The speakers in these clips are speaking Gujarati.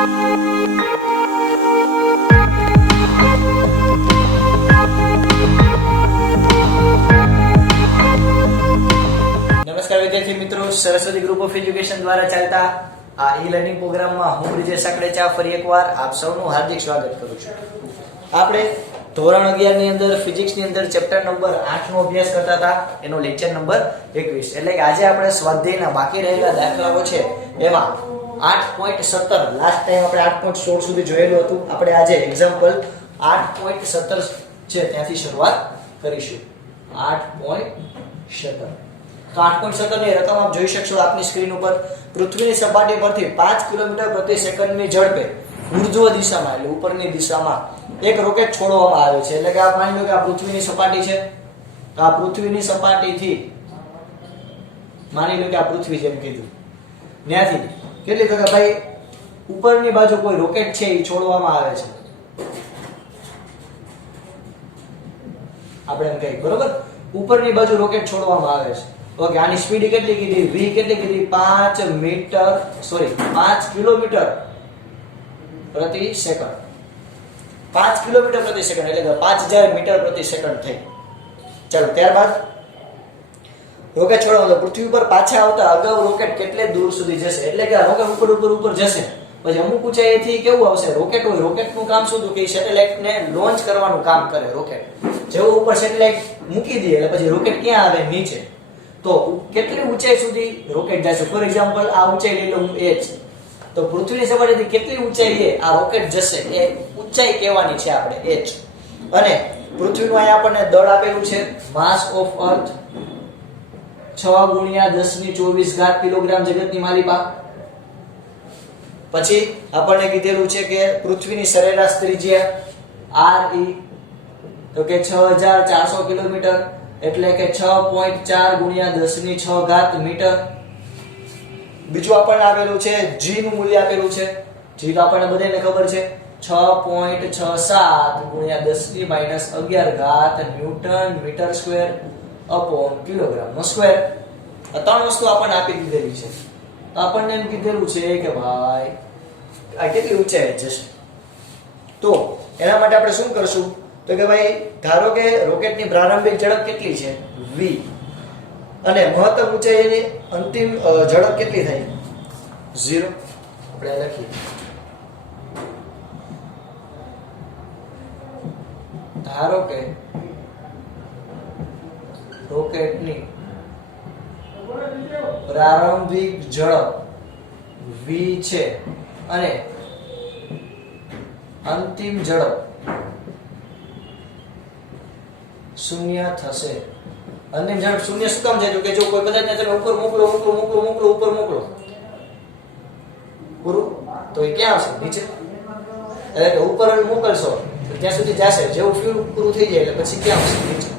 નમસ્કાર વિદ્યાર્થી મિત્રો, સરસ્વતી ગ્રુપ ઓફ એજ્યુકેશન દ્વારા ચાલતા આ ઈ લર્નિંગ પ્રોગ્રામમાં હું બ્રિજેશ સાકડેચા ફરી એકવાર આપ સૌનું હાર્દિક સ્વાગત કરું છું. આપણે ધોરણ 11 ની અંદર ફિઝિક્સ ની અંદર ચેપ્ટર નંબર 8 નો અભ્યાસ કરતા હતા, એનો લેક્ચર નંબર 21. એટલે કે આજે આપણે સ્વાધ્યાયના બાકી રહેલા દાખલાઓ છે એમાં 8.17 લાસ્ટ ટાઈમ આપણે 8.16 સુધી જોયેલું હતું. આપણે આજે એક્ઝામ્પલ 8.17 છે ત્યાંથી શરૂઆત કરીશું. 8.17 તો 8.17 ની રકમ આપ જોઈ શકશો આપની સ્ક્રીન ઉપર. પૃથ્વીની સપાટી પરથી 5 કિલોમીટર પ્રતિ સેકન્ડની ઝડપે ઉર્ધ્વ દિશામાં એટલે ઉપરની દિશામાં એક રોકેટ છોડવામાં આવે છે. એટલે કે આપ માની લો કે આ પૃથ્વીની સપાટી છે, તો આ પૃથ્વીની સપાટીથી માની લો કે આ પૃથ્વી જેમ કીધું ત્યાંથી કેટલી તો કે ભાઈ ઉપરની બાજુ કોઈ રોકેટ છે એ છોડવામાં આવે છે. આપણે એમ કહીએ બરોબર, ઉપરની બાજુ રોકેટ છોડવામાં આવે છે. ઓકે, આની સ્પીડ કેટલી કીધી? v કેટલી કીધી? 5 કિલોમીટર પ્રતિ સેકન્ડ. 5 કિલોમીટર પ્રતિ સેકન્ડ એટલે કે 5000 મીટર પ્રતિ સેકન્ડ થઈ. ચાલો, ત્યારબાદ રોકેટ છોડવાનો પૃથ્વી પર પાછા આવતા અગાઉ રોકેટ કેટલે દૂર સુધી જશે? એટલે કે આ રોકેટ ઉપર જશે, પછી અમુક ઊંચાઈથી કેવું આવશે? રોકેટ હોય, રોકેટનું કામ શું હતું કે સેટેલાઇટને લોન્ચ કરવાનું કામ કરે રોકેટ. જેવું ઉપર સેટેલાઇટ મૂકી દે એટલે પછી રોકેટ ક્યાં આવે? નીચે. તો કેટલી ઊંચાઈ સુધી રોકેટ જશે? ફોર એક્ઝામ્પલ આ ઊંચાઈ લઈ લો હું h, તો પૃથ્વીની સપાટીથી કેટલી ઊંચાઈએ આ રોકેટ જશે એ ઊંચાઈ કહેવાની છે આપણે h. અને પૃથ્વીનું અહીંયા આપણને દળ આપેલું છે, માસ ઓફ અર્થ 6 × 10⁻24 કિલોગ્રામ જગતની માલિકા. પછી આપણને કીધેલું છે કે પૃથ્વીની સરેરાશ ત્રિજ્યા re તો કે 6400 કિલોમીટર એટલે કે 6.4 × 10⁶ મીટર. બીજું આપણને આપેલું છે g નું મૂલ્ય આપેલું છે. g તો આપણને બધાને ખબર છે 6.67 × 10⁻11 newton metre square upon kilogram નો સ્ક્વેર. આ ત્રણ વસ્તુ આપણને આપી દીધેલી છે. આપણને એમ કીધેલું છે કે ભાઈ આ કેટલી ઊંચાઈ જશે. તો એના માટે આપણે શું કરશું તો કે ભાઈ ધારો કે રોકેટની પ્રારંભિક ઝડપ કેટલી છે? v, અને મહત્તમ ઊંચાઈની અંતિમ ઝડપ કેટલી થઈ? 0. આપણે લખીએ ધારો કે રોકેટની પ્રારંભિક ઝડપ v છે અને અંતિમ ઝડપ 0 થશે. અંતિમ ઝડપ 0 શું કામ છે? કે જો કોઈ પદાર્થને તમે ઉપર મોકલો ઉપર મોકલો પૂરું, તો એ ક્યાં આવશે? નીચે. એટલે કે ઉપર મોકલશો તો ત્યાં સુધી જશે, જેવું ફ્યુલ પૂરું થઈ જાય એટલે પછી ક્યાં આવશે? નીચે.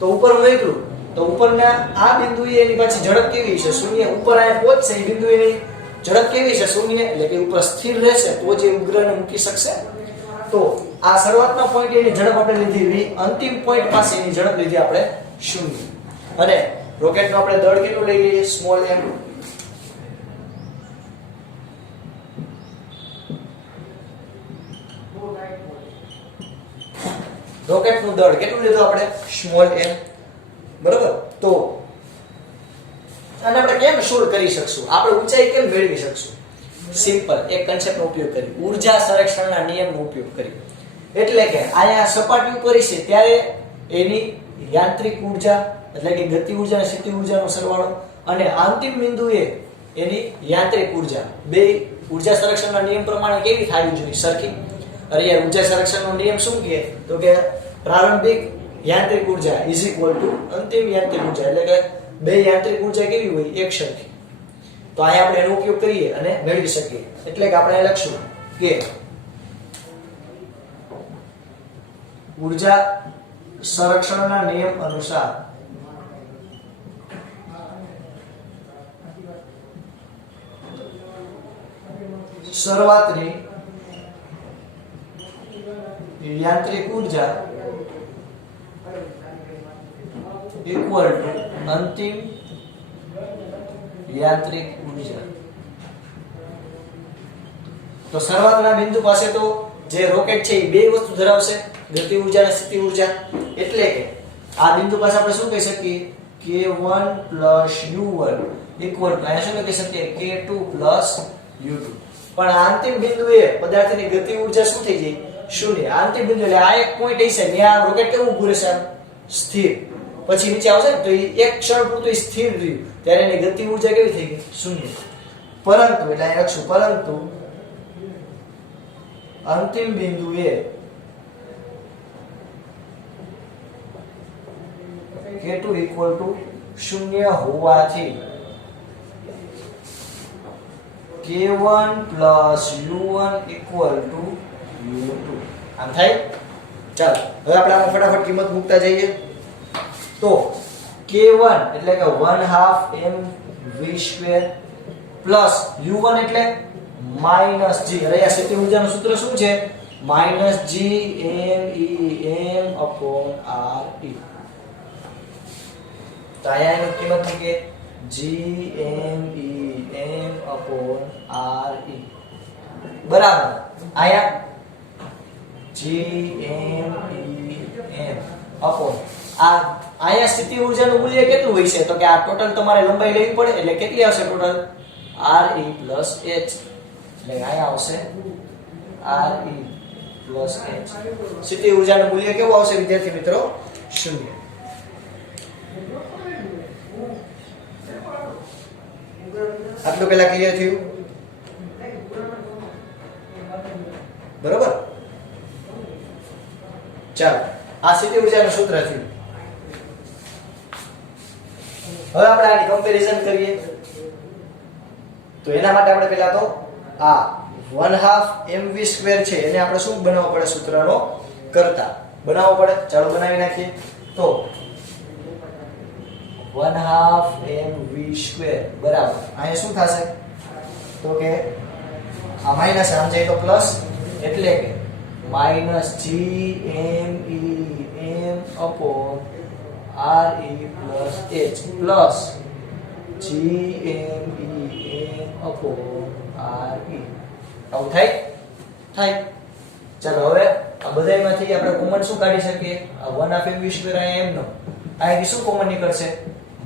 તો ઉપર મોકલું તો ઉપરના આ બિંદુએ એની પાછી ઝડપ કેવી છે? 0. ઉપર આયા પહોંચશે એ બિંદુ એની ઝડપ કેવી છે? 0. એટલે કે ઉપર સ્થિર રહેશે તો જે ઉપગ્રહને મૂકી શકશે. તો આ શરૂઆતનો પોઈન્ટ એની ઝડપ આપણે લીધી v, અંતિમ પોઈન્ટ પાસે એની ઝડપ લીધી આપણે 0. અને રોકેટનો આપણે દળ કેટલું લઈ લઈએ? Small m. રોકેટનું દળ કેટલું લીધું આપણે? Small m. બરોબર. તો અને આપણે કેમ સોલ્વ કરી શકશું? આપણે ઊંચાઈ કેમ મેળવી શકશું? સિમ્પલ એક કન્સેપ્ટનો ઉપયોગ કરી, ઊર્જા સંરક્ષણના નિયમનો ઉપયોગ કરી. એટલે કે આયા સપાટી ઉપર છે ત્યારે એની યાંત્રિક ઊર્જા એટલે કે ગતિ ઊર્જા અને સ્થિતિ ઊર્જાનો સરવાળો, અને અંતિમ બિંદુએ એની યાંત્રિક ઊર્જા, બે ઊર્જા સંરક્ષણના નિયમ પ્રમાણે કેવી થવી જોઈએ? સરખી. અરે યાર, ઊર્જા સંરક્ષણનો નિયમ શું કહે તો કે પ્રારંભિક યાંત્રિક ઊર્જા અંતિમ યાંત્રિક ઊર્જા, એટલે કે બે યાંત્રિક ઊર્જા કેવી હોય? એક સરખી. તો અહીંયા આપણે એનો ઉપયોગ કરીએ અને મેળવી શકીએ. એટલે કે આપણે લખશું કે ઊર્જા સંરક્ષણના નિયમ અનુસાર શરૂઆતની યાંત્રિક ઊર્જા ઇક્વલ ટુ અંતિમ યાંત્રિક ઊર્જા. તો શરૂઆતના બિંદુ પાસે તો જે રોકેટ છે એ બે વસ્તુ ધરાવશે, ગતિ ઉર્જા અને સ્થિતિ ઉર્જા. એટલે કે આ બિંદુ પાસે આપણે શું કહી શકીએ, k1 u1 ઇક્વલ ટુ અહીંયા શું લખી શકીએ, k2 u2. પણ આ અંતિમ બિંદુએ પદાર્થની ગતિ ઉર્જા શું થઈ જાય, શૂન્ય. આ અંતિમ બિંદુ એટલે આ એક પોઈન્ટ હશે, ત્યાં રોકેટ કેવું ઊભું રહેશે, સ્થિર. પછી નીચે આવશે ને તો એક ક્ષણ પૂરતું સ્થિર રહ્યું, ત્યારે એની ગતિ ઉર્જા કેવી થઈ ગઈ, શૂન્ય. પરંતુ એટલે અહીં લખશું, પરંતુ અંતિમ બિંદુએ k2 ઇક્વલ ટુ શૂન્ય હોવાથી k1 u1 equal to u2. આમ થાય. ચાલો હવે આપણે આમાં ફટાફટ કિંમત મૂકતા જઈએ. તો k1 એટલે કે 1/2 mv² પ્લસ u1 એટલે માઈનસ g. અરે આ સ્થિતિ ઊર્જાનું સૂત્ર શું છે, minus g m upon re. તો અહીંયા એની કિંમત મૂકીએ, g m upon re બરાબર અહીંયા g m upon આ અહીંયા સ્થિતિ ઊર્જાનું મૂલ્ય કેટલું હોય છે, તો કે આ ટોટલ તમારે લંબાઈ લેવી પડે. એટલે કેટલી આવશે ટોટલ, re plus h. એટલે અહીંયા આવશે re plus h. સ્થિતિ ઊર્જાનું મૂલ્ય કેવું આવશે વિદ્યાર્થી મિત્રો, શૂન્ય. આટલું પહેલા ક્લિયર થયું, બરોબર? ચાલો આ સ્થિતિ ઊર્જાનું સૂત્ર થયું. હવે આપણે આની કમ્પેરિઝન કરીએ. તો એના માટે આપણે પહેલા તો આ 1/2 mv² છે એને આપણે શું બનાવવો પડે, સૂત્રનો કરતા બનાવવો પડે. ચાલો બનાવી નાખીએ. તો 1/2 mv² બરાબર અહીંયા શું થશે, તો કે આ માઈનસ આમ જાય તો પ્લસ, એટલે કે minus g m upon re plus h plus g m upon re. આવું થાય. ચાલો હવે આ બધાયમાંથી આપણે કોમન શું કાઢી શકીએ, આ 1/2 mv² અહીંયા m નો અહીંથી શું કોમન નીકળશે,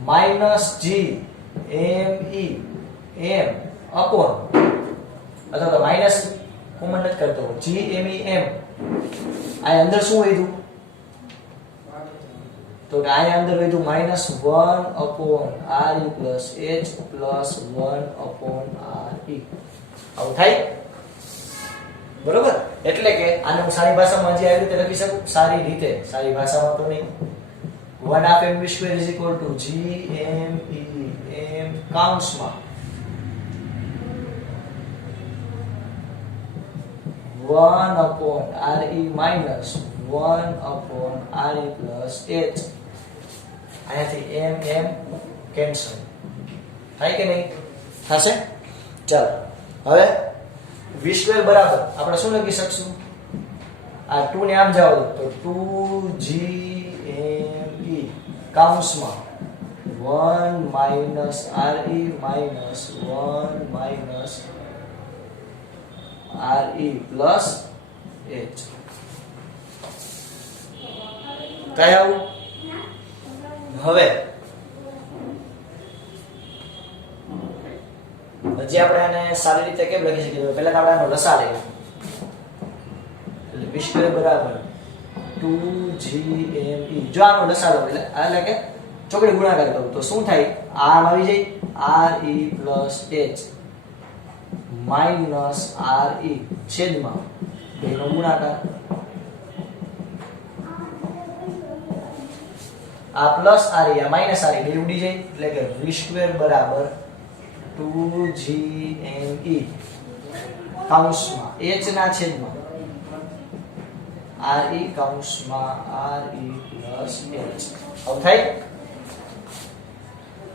માઈનસ g m upon, અથવા તો માઈનસ કોમન નથી કરતો, g m આ અંદર શું વધ્યું, તો કે આ અંદર વધ્યું minus 1 upon re plus h plus 1 upon re. આવું થાય, બરોબર? એટલે કે આને હું સારી ભાષામાં જે આવી રીતે લખી શકું, સારી રીતે, સારી ભાષામાં તો નહીં. 1/2 mv² is equal to g m કાઉન્સમાં 1 upon re minus 1 upon re plus h. અહીંયાથી m કેન્સલ થાય કે નહીં, થશે. ચાલો હવે v² બરાબર આપણે શું લખી શકશું, આ 2 ને આમ જાવ તો 2g me કાઉન્સમાં 1 minus re minus 1 minus re plus h. કઈ આવું? હવે હજી આપણે આને સારી રીતે કેમ લખી શકીએ, પહેલા તો આપણે આનો લસા લઈએ. એટલે v² બરાબર 2gme. જો આનો લસા લો એટલે કે ચોકડી ગુણાકાર કરું તો શું થાય, આમ આવી જાય re plus h minus re છેદમાં બેનો ગુણાકાર. આ પ્લસ re આ માઈનસ re બે ઉડી જાય, એટલે કે v² બરાબર 2gme કાઉન્સમાં h ના છેદમાં re કાઉન્સમાં re plus h. આવું થાય.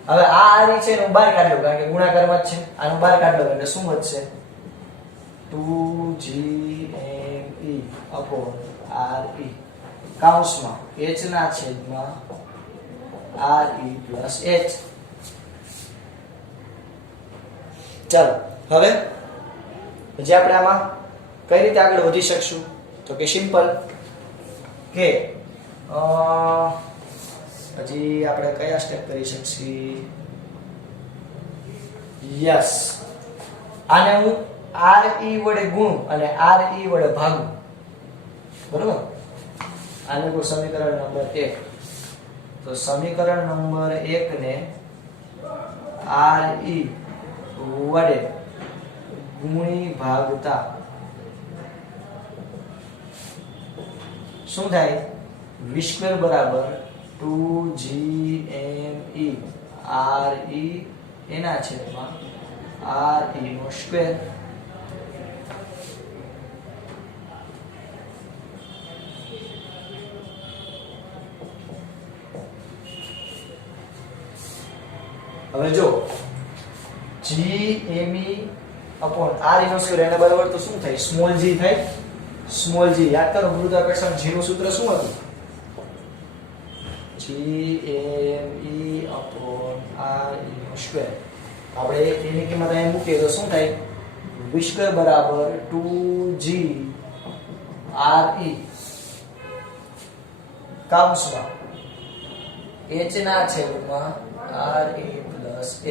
હવે આ re છે એનું બહાર કાઢ લો, કારણ કે ગુણાકારમાં જ છે. આનું બહાર કાઢ લો એટલે શું વધશે, 2gme upon re કાઉન્સમાં h ના છેદમાં re plus h. ચાલો હવે જે આપણે આમાં કઈ રીતે આગળ વધી શકશું તો કે સિમ્પલ કે હજી આપણે કયા સ્ટેપ કરી શકીએ યસ આને હું RE વડે ગુણું અને RE વડે ભાગું બરોબર આને કોઈ સમીકરણ નંબર 1 તો સમીકરણ નંબર 1 ને RE વડે ગુણી ભાગતા શું થાય v² બરાબર 2gme RE એના છેદમાં RE નો સ્ક્વેર હવે જો gme upon RE નો સ્ક્વેર એના બરાબર તો શું થાય સ્મોલ g થાય સ્મોલ g યાદ કરો ગુરુત્વાકર્ષણ g નું સૂત્ર શું હતું gme upon RE નો સ્ક્વેર આપણે એની કિંમત અહીં મૂકીએ તો શું થાય v² બરાબર 2g RE કૌંસમાં h ના છેદમાં RE પ્લસ h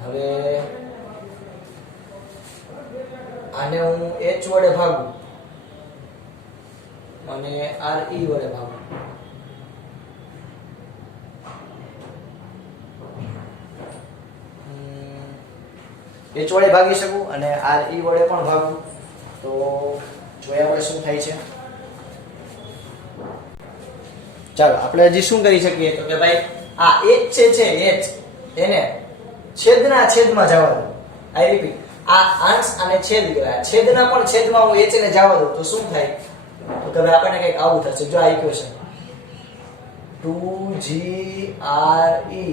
હવે આને હું h વડે ભાગું અને RE વડે ભાગું h વડે ભાગી શકું અને RE વડે પણ ભાગું તો જોઈએ આપણે શું થાય છે ચાલો આપણે હજી શું કરી શકીએ તો કે ભાઈ આ h છે h એને છેદના છેદમાં જવા દો આઈ રિપીટ આ અંશ અને છેદ કહેવાય છેદના પણ છેદમાં હું h ને જવા દઉં તો શું થાય તો કે ભાઈ આપણને કંઈક આવું થશે જો આ ઇક્વેશન 2gRE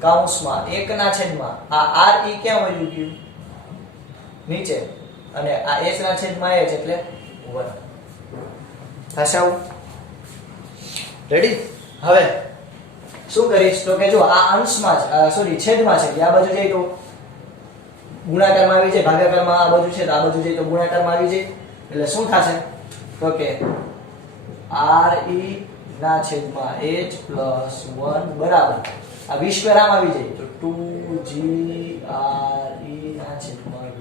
કૌંસમાં 1 ના છેદમાં આ RE ક્યાં વયું ગયું નીચે અને આ h ના છેદમાં h એટલે 1 થશે આવું રેડી હવે શું કરીશ તો કે જો આ અંશમાં સોરી છેદમાં છે આ બાજુ જાય તો ગુણાકારમાં આવી જાય ભાગાકારમાં આ બાજુ છે તો આ બાજુ જાય તો ગુણાકારમાં આવી જાય એટલે શું થશે તો કે RE ના છેદમાં h પ્લસ 1 બરાબર આ v² આમ આવી જાય તો 2gRE ના છેદમાં v².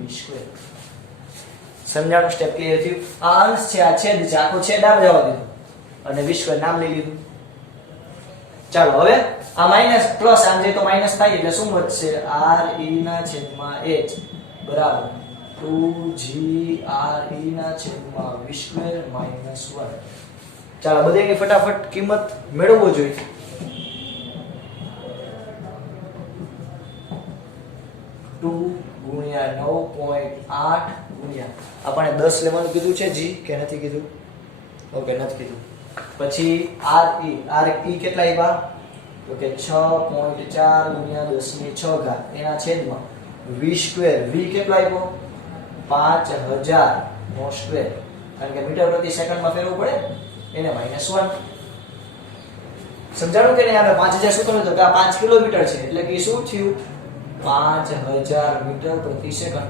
સમજાણું સ્ટેપ ક્લિયર થયું આ અંશ છે આ છેદ છે આખો છેદ આમ જવા દીધો અને v² નામ લઈ લીધું ચાલો હવે આ માઈનસ પ્લસ આમ જાય તો માઈનસ થાય એટલે શું વધશે RE ના છેદમાં h બરાબર 2gRE ના છેદમાં v² માઈનસ 1 ચાલો બધાની ફટાફટ કિંમત મેળવવો જોઈએ 2 ગુણ્યા 9.8 ગુણ્યા આપણે 10 લેવાનું કીધું છે જી કે નથી કીધું ઓકે નથી કીધું પછી RE કેટલા આવ્યા તો કે 6.4 ગુણ્યા 10 ની 6 ઘાત એના છેદમાં v² v કેટલો આવ્યો 5000 નો સ્ક્વેર કારણ કે મીટર પ્રતિ સેકન્ડમાં ફેરવવું પડે એને -1 સમજાણું કે નહીં આપણે 5000 શું થયું તો કે આ 5 કિલોમીટર છે એટલે કે શું થયું 5000 મીટર પ્રતિ સેકન્ડ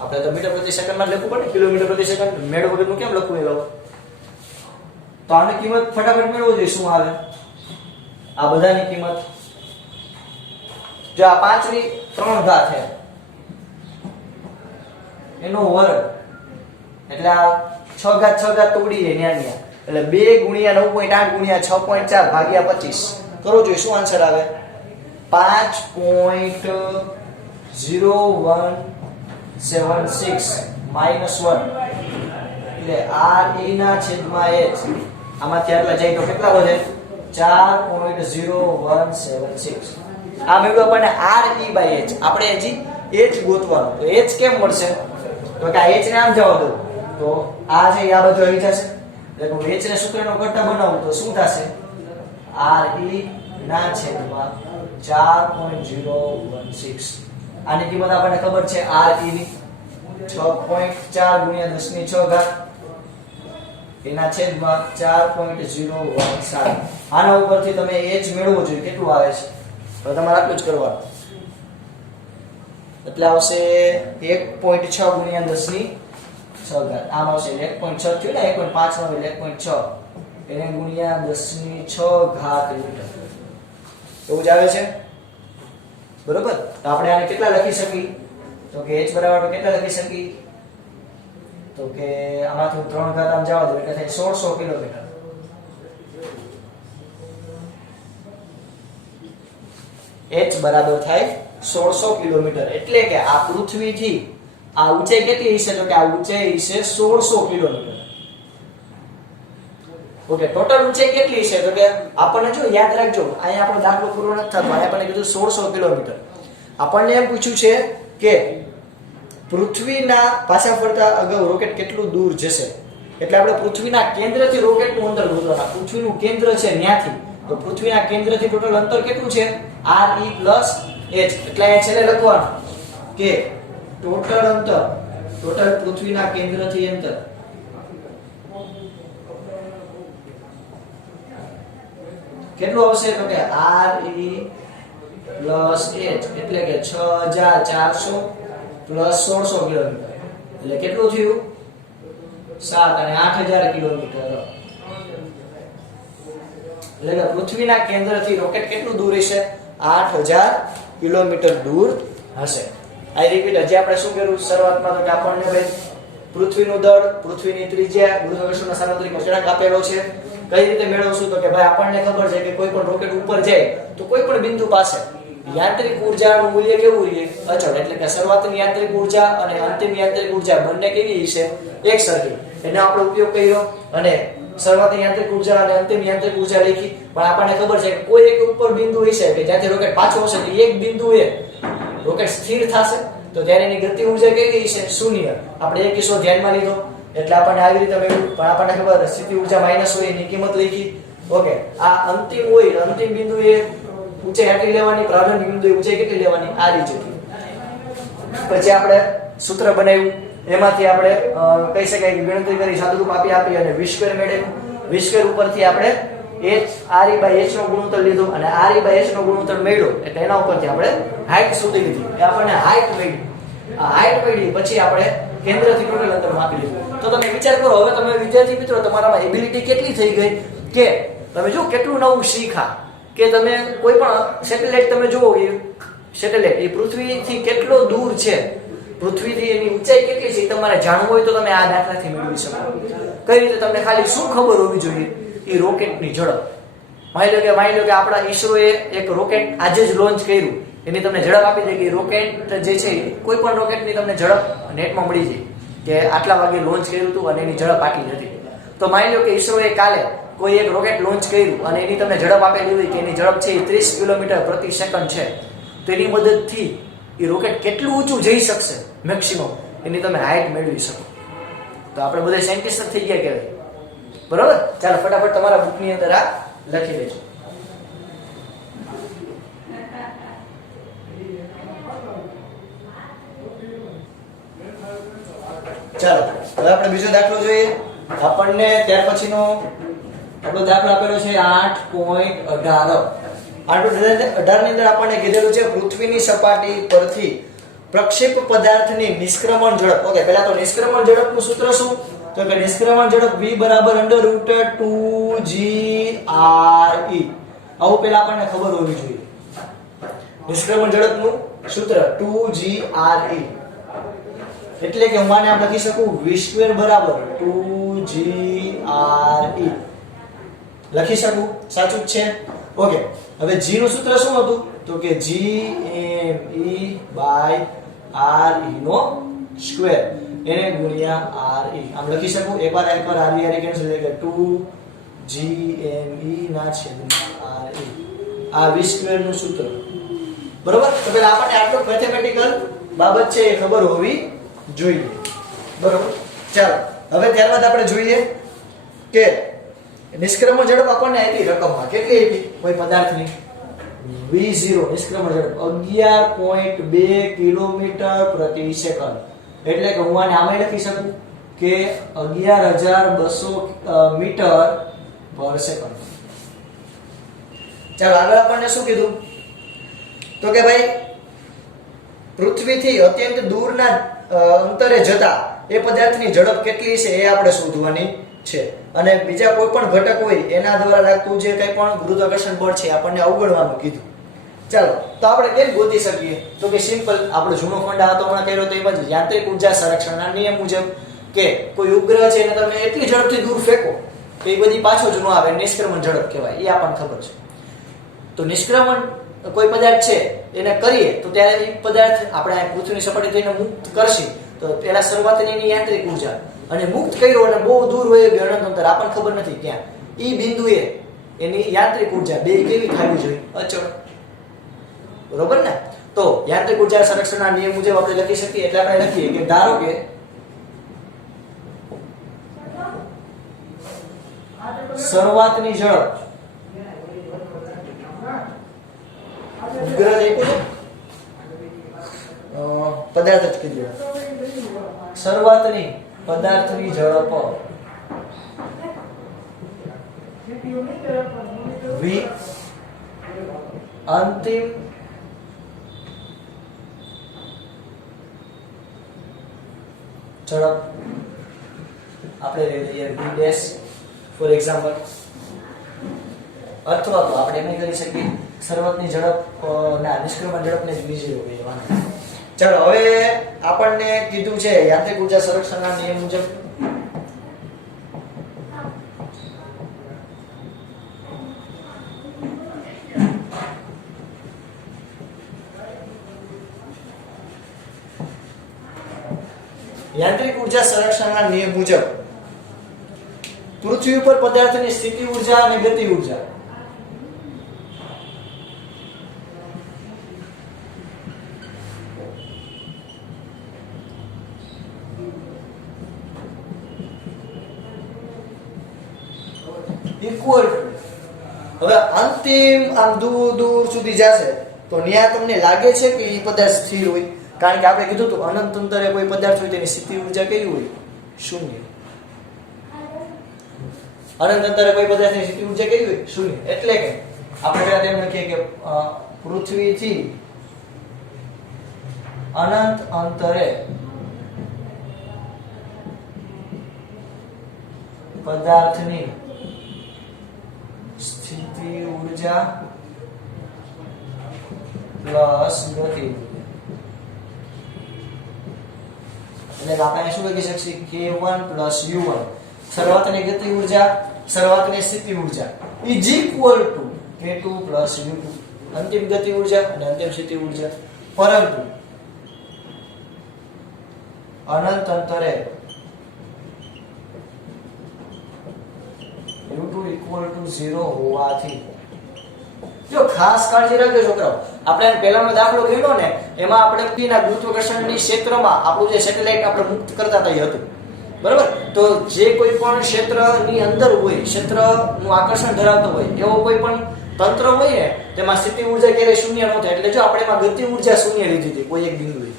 આપણે તો મીટર પ્રતિ સેકન્ડમાં લખવું પડે કિલોમીટર પ્રતિ સેકન્ડ મેળ વગરનું કેમ લખવું એ લોકો તો આની કિંમત ફટાફટ મેળવવો જોઈએ શું આવે આ બધાની કિંમત જો આ 5 ની 3 ઘાત છે એનો વર્ગ એટલે આ 6 ઘાત તોડી જાય ન્યા એટલે 2 ગુણ્યા 9.8 ગુણ્યા 6.4 ભાગ્યા 25 કરો જોઈએ શું આન્સર આવે 5.0176 -1 એટલે RE ના છેદમાં h આમાંથી આટલા જાય તો કેટલા વધે 4.0176 આ મેળવ્યું આપણને RE/h આપણે હજી h ગોતવાનું તો h કેમ મળશે તો કે આ h ને આમ જવા દો તો આ છે આ બધું આવી જશે એટલે હું h ને સૂત્રનો કરતા બનાવું તો શું થશે RE ના છેદમાં 4.016 આની કિંમત આપણને ખબર છે RE ની 6.4 ગુણ્યા 10 ની 6 ઘાત એના છેદમાં 4.017 આના ઉપરથી તમે h મેળવવો જોઈએ કેટલું આવે છે તો તમારે આટલું જ કરવાનું એટલે આવશે 1.6 ગુણ્યા 10 ની 6 ઘાત. આમ આવશે 1.6 થયું ને 1.5 નો એટલે 1.6 એને ગુણ્યા 10 ની 6 ઘાત મીટર. એવું જ આવે છે બરોબર. તો આપણે આને કેટલા લખી શકીએ તો કે h બરાબર કેટલા લખી શકીએ તો કે આમાંથી 3 ઘાત આમ જવા દો એટલે થાય 1600 કિલોમીટર. h બરાબર થાય 1600 કિલોમીટર. એટલે કે આ પૃથ્વીથી આ ઊંચાઈ કેટલી હશે તો કે આ ઊંચાઈ હશે 1600 કિલોમીટર. ઓકે, ટોટલ ઊંચાઈ કેટલી છે તો કે આપણને જો યાદ રાખજો અહીંયા આપણો દાખલો પૂરો નથી થતો. અહીંયા આપણને કીધું 1600 કિલોમીટર. આપણને એમ પૂછ્યું છે કે પૃથ્વીના પાછા ફરતા અગાઉ રોકેટ કેટલું દૂર જશે. એટલે આપણે પૃથ્વીના કેન્દ્રથી રોકેટનું અંતર ગોતવાના. પૃથ્વીનું કેન્દ્ર છે ત્યાંથી, તો પૃથ્વીના કેન્દ્રથી ટોટલ અંતર કેટલું છે re + h. એટલે અહીંયા છેલ્લે લખવાનું કે ટોટલ અંતર, ટોટલ પૃથ્વીના કેન્દ્રથી અંતર કેટલું આવશે તો કે re + h એટલે કે 6400 + 1600 કિલોમીટર. એટલે કેટલું થયું 7 અને 8000 કિલોમીટર. એટલે કે પૃથ્વીના કેન્દ્રથી રોકેટ કેટલું દૂર હશે 8000 કિલોમીટર દૂર હશે. આઈ રિપીટ, હજી આપણે શું કર્યું શરૂઆતમાં તો કે આપણને ભાઈ પૃથ્વીનું દળ, પૃથ્વીની ત્રિજ્યા, ગુરુત્વાકર્ષણના સાર્વત્રિક અચળાંક આપેલો છે. કઈ રીતે મેળવશું તો કે ભાઈ આપણને ખબર છે કે કોઈ પણ રોકેટ ઉપર જાય તો કોઈ પણ બિંદુ પાસે યાંત્રિક ઊર્જાનું મૂલ્ય કેવું રહે અચળ. એટલે કે શરૂઆતની યાંત્રિક ઊર્જા અને અંતિમ યાંત્રિક ઊર્જા બંને કેવી હશે એકસરખી. એનો આપણે ઉપયોગ કર્યો અને શરૂઆતની યાંત્રિક ઊર્જા અને અંતિમ યાંત્રિક ઊર્જા લખી. પણ આપણને ખબર છે કે કોઈ એક ઉપર બિંદુ હશે કે જ્યાંથી રોકેટ પાછો હશે તો એક બિંદુએ રોકેટ સ્થિર થશે તો ત્યારે એની ગતિ ઊર્જા કેવી હશે શૂન્ય. આપણે એક કિસ્સો ધ્યાનમાં લીધો એટલે આપણને આવી રીતે મળ્યું. પણ આપણને ખબર સ્થિતિ ઊર્જા માઈનસ હોય એની કિંમત લખી. ઓકે, આ અંતિમ હોય, અંતિમ બિંદુએ ઊંચાઈ કેટલી લેવાની, પ્રારંભિક બિંદુએ ઊંચાઈ કેટલી લેવાની આ રીતે. પછી આપણે સૂત્ર બનાવ્યું, એમાંથી આપણે કહી શકાય કે ગણતરી કરી સાદુરૂપ આપી અને v² મેળવ્યું. v² ઉપરથી આપણે re/h નો ગુણોત્તર લીધો અને re/h નો ગુણોત્તર મેળવ્યો એટલે એના ઉપરથી આપણે હાઈટ શોધી લીધી. એ આપણને હાઈટ મળી. આ હાઈટ મળી પછી આપણે કેન્દ્રથી ટોટલ અંતર માપી લીધું. તો તમે વિચાર કરો, હવે તમે વિદ્યાર્થી મિત્રો તમારામાં એબિલિટી કેટલી થઈ ગઈ કે તમે જો કેટલું નવું શીખા કે તમે કોઈ પણ સેટેલાઇટ તમે જુઓ, એ સેટેલાઇટ એ પૃથ્વીથી કેટલો દૂર છે, પૃથ્વીથી એની ઊંચાઈ કેટલી છે તમારે જાણવું હોય તો તમે આ દાખલાથી મેળવી શકો. કઈ રીતે તમને ખાલી શું ખબર હોવી જોઈએ એ રોકેટની ઝડપ. માની લો કે આપણા ઈસરોએ એક રોકેટ આજે જ લોન્ચ કર્યું, એની તમને ઝડપ આપી દે કે રોકેટ જે છે કોઈ પણ રોકેટની તમને ઝડપ નેટમાં મળી જાય કે આટલા વાગે લોન્ચ કર્યું હતું અને એની ઝડપ આટલી હતી. તો માની લો કે ઈસરોએ કાલે કોઈ એક રોકેટ લોન્ચ કર્યું અને એની તમને ઝડપ આપેલી હોય કે એની ઝડપ છે 30 કિલોમીટર પ્રતિ સેકન્ડ છે, તો એની મદદથી એ રોકેટ કેટલું ઊંચું જઈ શકશે મેક્સિમમ એની તમે હાઈટ મેળવી શકો. તો આપણે બધા સાયન્ટિસ્ટ થઈ ગયા કહેવાય. બરોબર, ચાલો ફટાફટ તમારા બુકની અંદર આ લખી લેજો. ચાલો હવે આપણે બીજો દાખલો જોઈએ. આપણને ત્યાર પછીનો આપણો દાખલો આપેલો છે 8.18. 8.18 ની અંદર આપણને કીધેલું છે પૃથ્વીની સપાટી પરથી પ્રક્ષેપ પદાર્થની નિષ્ક્રમણ ઝડપ. ઓકે, પહેલા તો નિષ્ક્રમણ ઝડપનું સૂત્ર શું તો કે નિષ્ક્રમણ ઝડપ v = √2gre. આવું પહેલા આપણને ખબર હોવી જોઈએ. નિષ્ક્રમણ ઝડપનું સૂત્ર 2gre એટલે કે હું આને આમ લખી શકું v² = 2gre લખી શકું. સાચું જ છે. ઓકે, હવે g નું સૂત્ર શું હતું તો કે g_me/re² એને ગુણ્યા re આમ લખી શકું. એકવાર re કેન્સલ થઈ જાય 2gme/re આ v² નું સૂત્ર. બરોબર, તો પહેલા આપણને આટલું મેથેમેટિકલ બાબત છે એ ખબર હોવી જોઈએ. બરોબર, ચાલો હવે ત્યારબાદ આપણે જોઈએ કે નિષ્ક્રમણ ઝડપ આપણને આપી રકમમાં કેટલી આપી કોઈ પદાર્થની v0 નિષ્ક્રમણ ઝડપ 11.2 કિલોમીટર પ્રતિ સેકન્ડ. એટલે કે હું આને આમાં લખી શકું કે 11200 મીટર પર સેકન્ડ. ચાલો આગળ આપણને શું કીધું તો કે ભાઈ પૃથ્વીથી અત્યંત દૂરના અંતરે જતા એ પદાર્થની ઝડપ કેટલી છે એ આપણે શોધવાની છે. અને બીજા કોઈ પણ ઘટક હોય એના દ્વારા લાગતું જે કંઈ પણ ગુરુત્વાકર્ષણ બળ છે આપણને અવગણવાનું કીધું. ચાલો તો આપણે કેમ ગોતી શકીએ? તો કે સિમ્પલ, આપણો જૂનો ફંડ આ તો હમણાં કર્યો તો એમાં યાંત્રિક ઉર્જા સંરક્ષણના નિયમ મુજબ કે કોઈ ઉપગ્રહ છે એને તમે એટલી ઝડપથી દૂર ફેંકો તો એ બધી પાછો જ ન આવે, નિષ્ક્રમણ ઝડપ કહેવાય, એ આપણને ખબર છે. તો નિષ્ક્રમણ કોઈ પદાર્થ છે એને કરીએ તો ત્યારે એ પદાર્થ આપણે પૃથ્વીની સપાટી થઈને મુક્ત કરશે તો પહેલા શરૂઆતની એની યાંત્રિક ઉર્જા, અને મુક્ત કર્યો અને બહુ દૂર હોય અનંત અંતર આપણને ખબર નથી ક્યાં, એ બિંદુએ એની યાંત્રિક ઉર્જા બે કેવી થવી જોઈએ? અચળ. બરોબર ને? તો યાંત્રિક ઉર્જા સંરક્ષણના નિયમ મુજબ આપણે લખી શકીએ. એટલે આપણે લખીએ કે ધારો કે શરૂઆતની ઝડપ ઉપગ્રહ દેખ્યું પદાર્થ જ કીધું, શરૂઆતની પદાર્થની ઝડપ v અંતિમ ઝડપ આપણે લઈ લઈએ v ડેશ ફોર એક્ઝામ્પલ, અથવા તો આપણે એમ કરી શકીએ શરૂઆતની ઝડપ ના નિષ્ક્રમણ ઝડપને જ બીજી કહેવાય. ચાલો હવે આપણને કીધું છે યાંત્રિક ઉર્જા સંરક્ષણના નિયમ મુજબ યાંત્રિક ઉર્જા સંરક્ષણના નિયમ મુજબ પૃથ્વી ઉપર પદાર્થની સ્થિતિ ઉર્જા અને ગતિ ઉર્જા ઇક્વલ હવે અંતિમ આમ દૂર દૂર સુધી જશે તો ન્યા તમને લાગે છે કે એ પદાર્થ સ્થિર હોય? કારણ કે આપણે કીધું હતું અનંત અંતરે કોઈ પદાર્થ હોય તેની સ્થિતિ ઉર્જા કેવી હોય? શૂન્ય. અનંત અંતરે કોઈ પદાર્થની સ્થિતિ ઉર્જા કેવી હોય? શૂન્ય. એટલે કે આપણે પહેલા તેમ લખીએ કે પૃથ્વીથી અનંત અંતરે પદાર્થની સ્થિતિ ઉર્જા પ્લસ ગતિ એટલે આપણે શું લખી શકીએ? k1 પ્લસ u1 શરૂઆતની ગતિ ઉર્જા શરૂઆતની સ્થિતિ ઉર્જા is equal to k2 plus u2 અંતિમ ગતિ ઉર્જા અને અંતિમ સ્થિતિ ઉર્જા, પરંતુ અનંત અંતરે u2 ઇક્વલ ટુ 0 હોવાથી જો ખાસ કાળજી રાખજો છોકરાઓ, આપણે પહેલાનો દાખલો કર્યો ને એમાં આપણે પૃથ્વીના ગુરુત્વાકર્ષણની ક્ષેત્રમાં આપણું જે સેટેલાઇટ આપણે મુક્ત કરતા હતા હતું, બરાબર? તો જે કોઈ પણ ક્ષેત્રની અંદર હોય, ક્ષેત્રનું આકર્ષણ ધરાવતો હોય એવો કોઈ પણ તંત્ર હોય ને તેમાં સ્થિતિ ઉર્જા ક્યારેય શૂન્ય ન થાય. એટલે જો આપણે એમાં ગતિ ઉર્જા શૂન્ય લીધી હતી કોઈ એક બિંદુએ,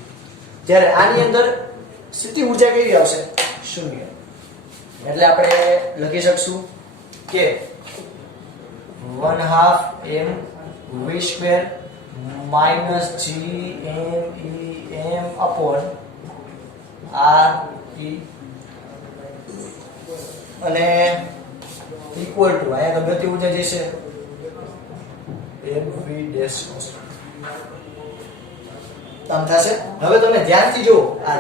ત્યારે આની અંદર સ્થિતિ ઉર્જા કેવી આવશે? શૂન્ય. એટલે આપણે લખી શકશું કે 1/2 m v square minus gmem upon r e અને ઇક્વલ ટુ અહીંયા તો ગતિ ઉર્જા જે છે mv dash આમ થશે. હવે તમે ધ્યાનથી જુઓ આ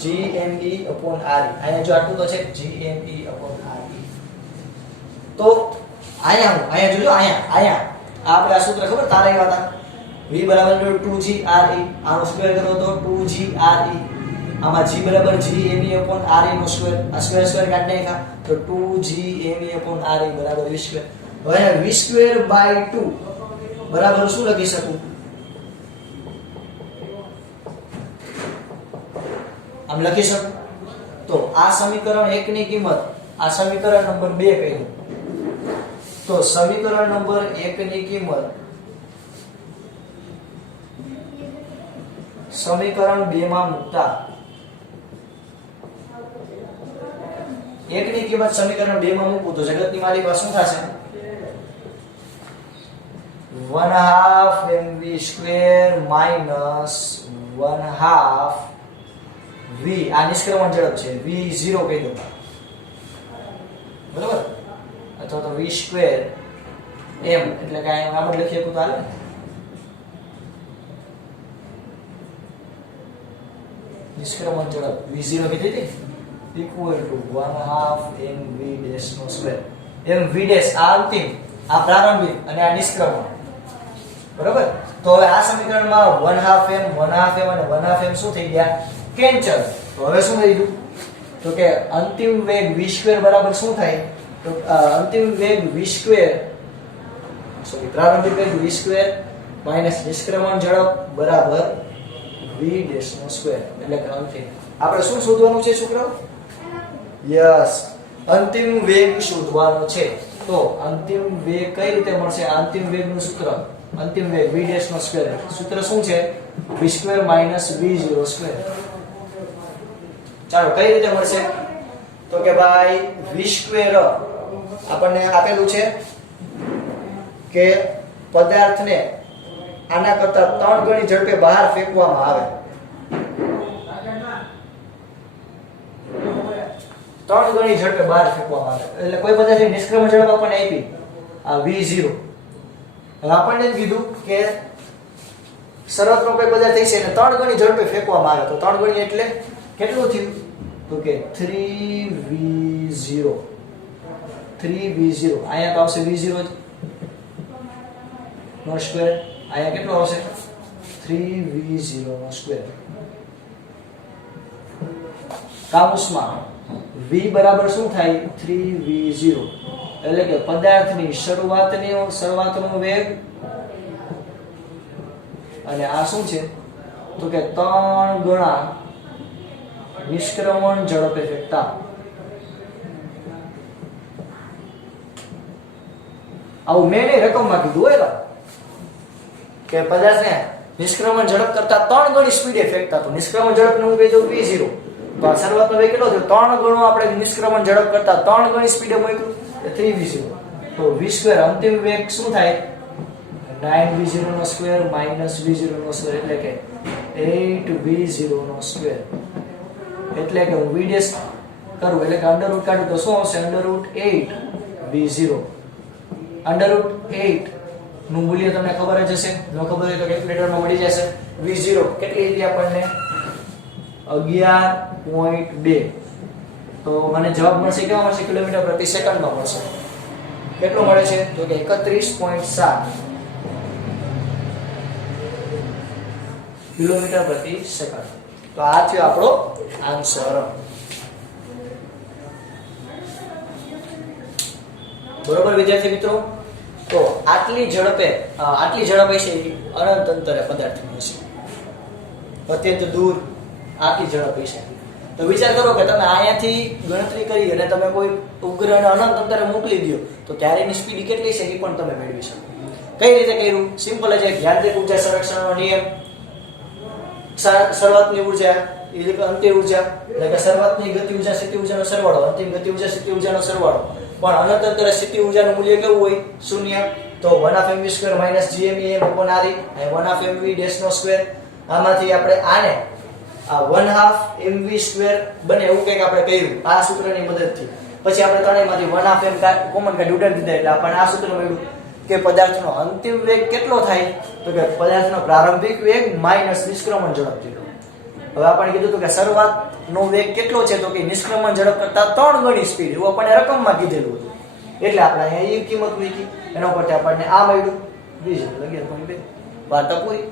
gme upon re અહીંયા જો આટલું તો છે gme upon re. તો અહીંયા જોજો અહીંયા આપણે આ સૂત્ર ખબર તારે હતા v બરાબર 2g re આનો સ્ક્વેર કરો તો 2g re આમાં g બરાબર gme upon re નો સ્ક્વેર આ સ્ક્વેર કાઢી નાખ્યા તો 2gme upon re બરાબર v સ્ક્વેર. હવે v સ્ક્વેર બાય 2 બરાબર શું લખી શકું? આમ લખી શકું. તો આ સમીકરણ 1 ની કિંમત આ સમીકરણ નંબર 2 કહ્યું. તો સમીકરણ નંબર 1 ની કિંમત સમીકરણ 2 માં મૂકતા 1 ની કિંમત સમીકરણ 2 માં મૂકું તો જગતની માલિકા શું થશે? 1 1/2 mv સ્ક્વેર માઇનસ 1/2 v, આ નિષ્ક્રમણ ઝડપ છે, v0 કહી દો, બરાબર, અથવા તો v સ્ક્વેર m, એટલે કે આમ જ લખી શકું તો હાલે. નિષ્ક્રમણ ઝડપ v0 કીધી હતી ઇક્વલ ટુ 1/2 mv ડેશ નો સ્ક્વેર. mv ડેશ આ અંતિમ, આ પ્રારંભિક અને આ નિષ્ક્રમણ, બરાબર. તો હવે આ સમીકરણમાં 1/2 m 1/2 m અને 1/2 m શું થઈ ગયા? કેન્સલ. તો હવે શું થઈ ગયું? તો કે અંતિમ વેગ v સ્ક્વેર બરાબર શું થાય? તો અંતિમ વેગ v સ્ક્વેર, સોરી, પ્રારંભિક વેગ v સ્ક્વેર માઈનસ નિષ્ક્રમણ ઝડપ બરાબર v ડેશ નો સ્ક્વેર, એટલે કે અંતિમ. આપણે શું શોધવાનું છે છોકરાઓ? યસ, અંતિમ વેગ શોધવાનો છે. તો અંતિમ વેગ કઈ રીતે મળશે? અંતિમ વેગનું સૂત્ર, અંતિમ વેગ v ડેશ નો સ્ક્વેર, સૂત્ર શું છે? v square minus v0 square. ચાલો, કઈ રીતે મળશે? તો કે ભાઈ v સ્ક્વેર આપણને આપેલું છે કે પદાર્થને આના કરતા 3 ગણી ઝડપે બહાર ફેંકવામાં આવે, 3 ગણી ઝડપે બહાર ફેંકવામાં આવે, એટલે કોઈ પદાર્થની નિષ્ક્રમણ ઝડપ આપણને આપી આ v0. હવે આપણને કીધું કે શરતનો કોઈ પદાર્થ છે અને 3 ગણી ઝડપે ફેંકવામાં આવે, તો 3 ગણી એટલે કેટલું થયું? તો કે 3v0, 3v0. અહીંયા તો આવશે v0 નો સ્ક્વેર, અહીંયા કેટલો આવશે? 3v0 નો સ્ક્વેર. કાઉન્સમાં v બરાબર શું થાય? 3v0, એટલે કે પદાર્થની શરૂઆતનો વેગ, અને આ શું છે? તો કે 3 ગણા નિષ્ક્રમણ ઝડપે ફેંકતા. આવું મેં નહીં, રકમમાં કીધું હોય કે પદાર્થને નિષ્ક્રમણ ઝડપ કરતા 3 ગણી સ્પીડે ફેંકતા. તો નિષ્ક્રમણ ઝડપને હું કહી દઉં v0. તો આ શરૂઆતનો વેગ કેટલો થયો? 3 ગણો આપણે નિષ્ક્રમણ ઝડપ કરતા 3 ગણી સ્પીડે મૂક્યું, 3v0. તો v સ્ક્વેર અંતિમ વેગ શું થાય? 9v0 નો સ્ક્વેર માઈનસ v0 નો સ્ક્વેર, એટલે કે 8v0 નો સ્ક્વેર. એટલે કે હું v ડેશ કરું એટલે કે અંડર રૂટ કાઢું તો શું આવશે? Under route 8v0. Under route 8 નું મૂલ્ય તમને ખબર જ હશે, ન ખબર હોય તો કેલ્ક્યુલેટરમાં મળી જશે. v0 કેટલી હતી આપણને? 11.2. તો મને જવાબ મળશે, કેવા મળશે? કિલોમીટર પ્રતિ સેકન્ડમાં મળશે. કેટલો મળે છે? તો કે 31.7 કિલોમીટર પ્રતિ સેકન્ડ. તો આ થયો આપણો આન્સર. બરોબર વિદ્યાર્થી મિત્રો? તો આટલી ઝડપે છે અનંત અંતરે પદાર્થની હશે, અત્યંત દૂર આટલી ઝડપ હશે. તો વિચાર કરો કે તમે અહીંયાથી ગણતરી કરી અને તમે કોઈ ઉપગ્રહને અનંત અંતરે મોકલી દો તો ત્યારે એની સ્પીડ કેટલી છે એ પણ તમે મેળવી શકો. કઈ રીતે કર્યું? સિમ્પલ જ, યાંત્રિક ઉર્જા સંરક્ષણનો નિયમ. શરૂઆતની ઉર્જા એટલે કે અંતિમ ઉર્જા, એટલે કે શરૂઆતની ગતિ ઉર્જા સ્થિતિ ઉર્જાનો સરવાળો, અંતિમ ગતિ ઉર્જા સ્થિતિ ઉર્જાનો સરવાળો. પણ અનંત અંતરે સ્થિતિ ઉર્જાનું મૂલ્ય કેવું હોય? 0. તો 1/2 mv² minus gmem upon re, અને 1/2 mv ડેશ નો સ્ક્વેર. આમાંથી આપણે આને આ 1/2 mv² બને એવું કંઈક આપણે કર્યું આ સૂત્રની મદદથી. પછી આપણે ત્રણેયમાંથી 1/2 m કોમન કાઢી ઉડાડી દીધા, એટલે આપણને આ સૂત્ર મળ્યું કે પદાર્થનો અંતિમ વેગ કેટલો થાય? તો કે પદાર્થનો પ્રારંભિક વેગ માઈનસ નિષ્ક્રમણ ઝડપ જેટલો. હવે આપણે કીધું હતું કે શરૂઆતનો વેગ કેટલો છે? તો કે નિષ્ક્રમણ ઝડપ કરતા 3 ગણી સ્પીડ, એવું આપણને રકમમાં કીધેલું હતું. એટલે આપણે અહીંયા એ કિંમત મૂકી, એના પરથી આપણને આ મળ્યું 11.2. વાર્તા પૂરી.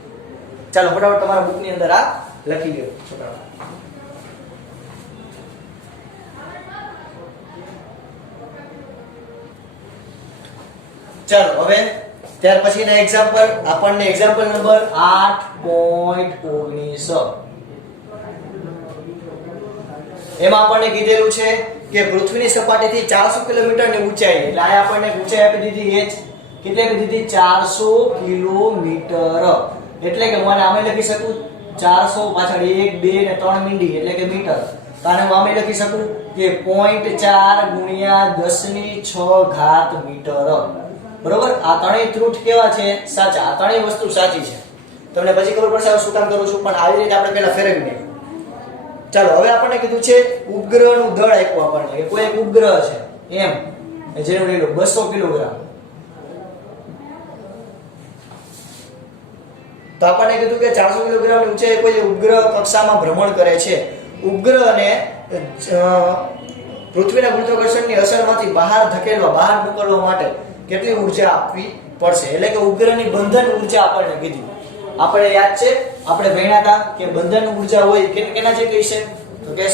ચાલો ફટાફટ તમારા બુકની અંદર આ લખી ગયો છોકરાઓ. ચાલો હવે ત્યાર પછીના એક્ઝામ્પલ, આપણને એક્ઝામ્પલ નંબર 8.19. એમાં આપણને કીધેલું છે કે પૃથ્વીની સપાટીથી 400 કિલોમીટરની ઊંચાઈ, એટલે આ આપણને ઊંચાઈ આપી દીધી h. કેટલી આપી દીધી? 400 કિલોમીટર. એટલે કે હું આમે લખી શકું 400 પાછળ 1 2 ને 3 મીંડી એટલે કે મીટર. તો આને હું આમે લખી શકું કે 0.4 × 10⁶ મીટર. બરોબર, આ ત્રણેય ટ્રુથ કેવા છે? સાચા. આ ત્રણેય વસ્તુ સાચી છે. તમને પછી ખબર પડશે શું કામ કરું છું, પણ આવી રીતે આપણે પહેલા ફેરવી લઈએ. ચાલો, હવે આપણને કીધું છે ઉપગ્રહનું દળ આપ્યું આપણને, કે કોઈ એક ઉપગ્રહ છે એમ, જેનું લઈ લો 200 કિલોગ્રામ. તો આપણને કીધું કે 400 કિલોગ્રામની ઊંચાઈએ કોઈ ઉપગ્રહ કક્ષામાં ભ્રમણ કરે છે. ઉપગ્રહને પૃથ્વીના ગુરુત્વાકર્ષણની અસરમાંથી બહાર ધકેલવા, બહાર મોકલવા માટે કેટલી ઊર્જા આપવી પડશે? એટલે કે ઉપગ્રહની બંધન ઊર્જા આપણને કીધી. આપણે યાદ છે, આપણે ભણ્યા હતા કે બંધન ઊર્જા હોય કેના જેટલી છે? તો કે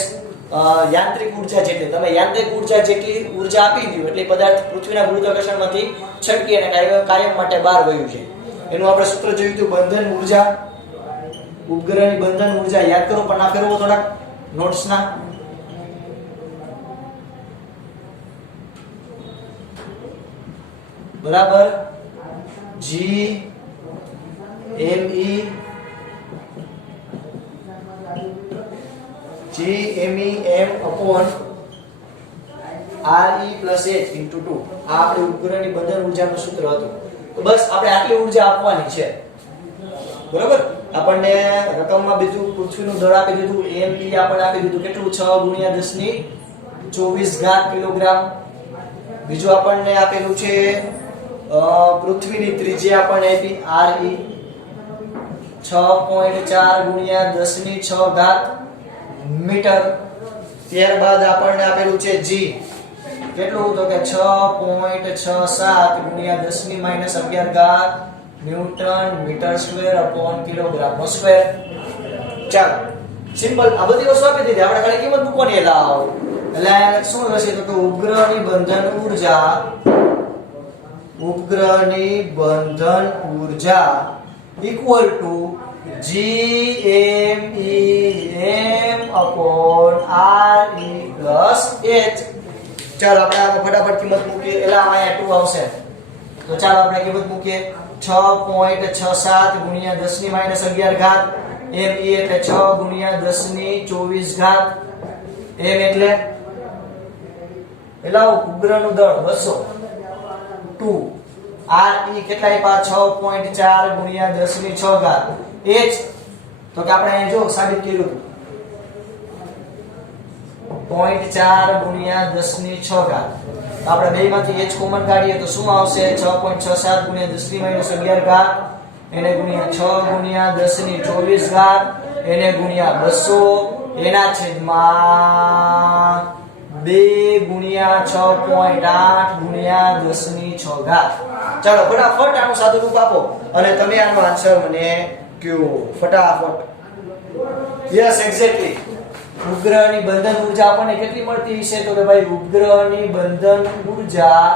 યાંત્રિક ઊર્જા જેટલી. તમે યાંત્રિક ઊર્જા જેટલી ઊર્જા આપી દો એટલે પદાર્થ પૃથ્વીના ગુરુત્વાકર્ષણમાંથી છટકી અને કાયમ માટે બહાર વયું છે. એનું આપણે સૂત્ર જોયું હતું, બંધન ઊર્જા. ઉપગ્રહની બંધન ઊર્જા યાદ કરો, પણ ના ફેરવો થોડાક નોટ્સના. બરાબર, G M E m upon RE plus H into 2. આ આપણે ઉપગ્રહની બંધન ઊર્જાનું સૂત્ર હતું. તો બસ આપણે આટલી ઊર્જા આપવાની છે. બરાબર, આપણને રકમમાં બીજું પૃથ્વીનું દળ આપી દીધું, ME આપણને આપી દીધું કેટલું? 6 × 10⁻24 કિલોગ્રામ. બીજું આપણને આપેલું છે પૃથ્વીની ત્રિજ્યા આપણને આપી RE 6.4 × 10⁶ મીટર. ત્યારબાદ આપણને આપેલું છે G કેટલું? તો કે 6.67 × 10⁻11 newton metre square upon kilogram square. ચાલો, સિમ્પલ. આ બધી વસ્તુ આપી દીધી, આપણે ખાલી કિંમત મૂકવાની લાવ. એટલે શું થશે? તો કે ઉપગ્રહની બંધન ઊર્જા, ઉપગ્રહની બંધન ઊર્જા equal to GMEM upon RE plus H. ચાલો આપણે આ ફટાફટ કિંમત મૂકીએ. એટલે અહીંયા 2 આવશે. તો ચાલો આપણે કિંમત મૂકીએ. 6.67 × 10⁻11 ME એટલે 6 × 10⁻24 M એટલે ઉપગ્રહનું દળ 200. 2 RE કેટલા આપ્યા? 6.4 × 10⁶ H તો કે આપણે અહીં જો સાબિત કર્યું હતું 0.4 × 10⁶. તો આપણે બેમાંથી H કોમન કાઢીએ તો શું આવશે? 6.67 × 10⁻11 એને ગુણ્યા 6 × 10⁻24 એને ગુણ્યા 200 એના છેદમાં 2 × 6.8 × 10⁶. ચાલો ફટાફટ આનું સાદું રૂપ આપો અને તમે આનો આન્સર મને કહો ફટાફટ. Yes, exactly. ઉપગ્રહની બંધન ઊર્જા આપણને કેટલી મળતી હશે? તો કે ભાઈ ઉપગ્રહની બંધન ઊર્જા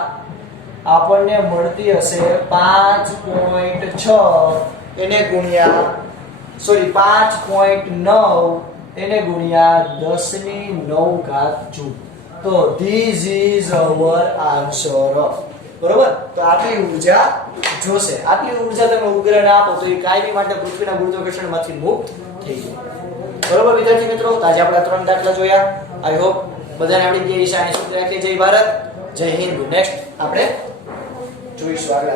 આપણને મળતી હશે 5.6 એને ગુણ્યા 5.9 એને ગુણ્યા 10⁹ જૂલ. તો ધીસ ઇઝ અવર આન્સર. બરોબર, તો આટલી ઊર્જા જોશે. આટલી ઊર્જા તમે ઉપગ્રહને આપો તો એ કાયમી માટે પૃથ્વીના ગુરુત્વાકર્ષણમાંથી મુક્ત થઈ જાય. બરોબર વિદ્યાર્થી મિત્રો, તો આજે આપણે 3 દાખલા જોયા. આઈ હોપ બધાને આવડી ગયા હશે. આની સૂત્ર એટલે જય ભારત, જય હિન્દ. નેક્સ્ટ આપણે જોઈશું આગળ.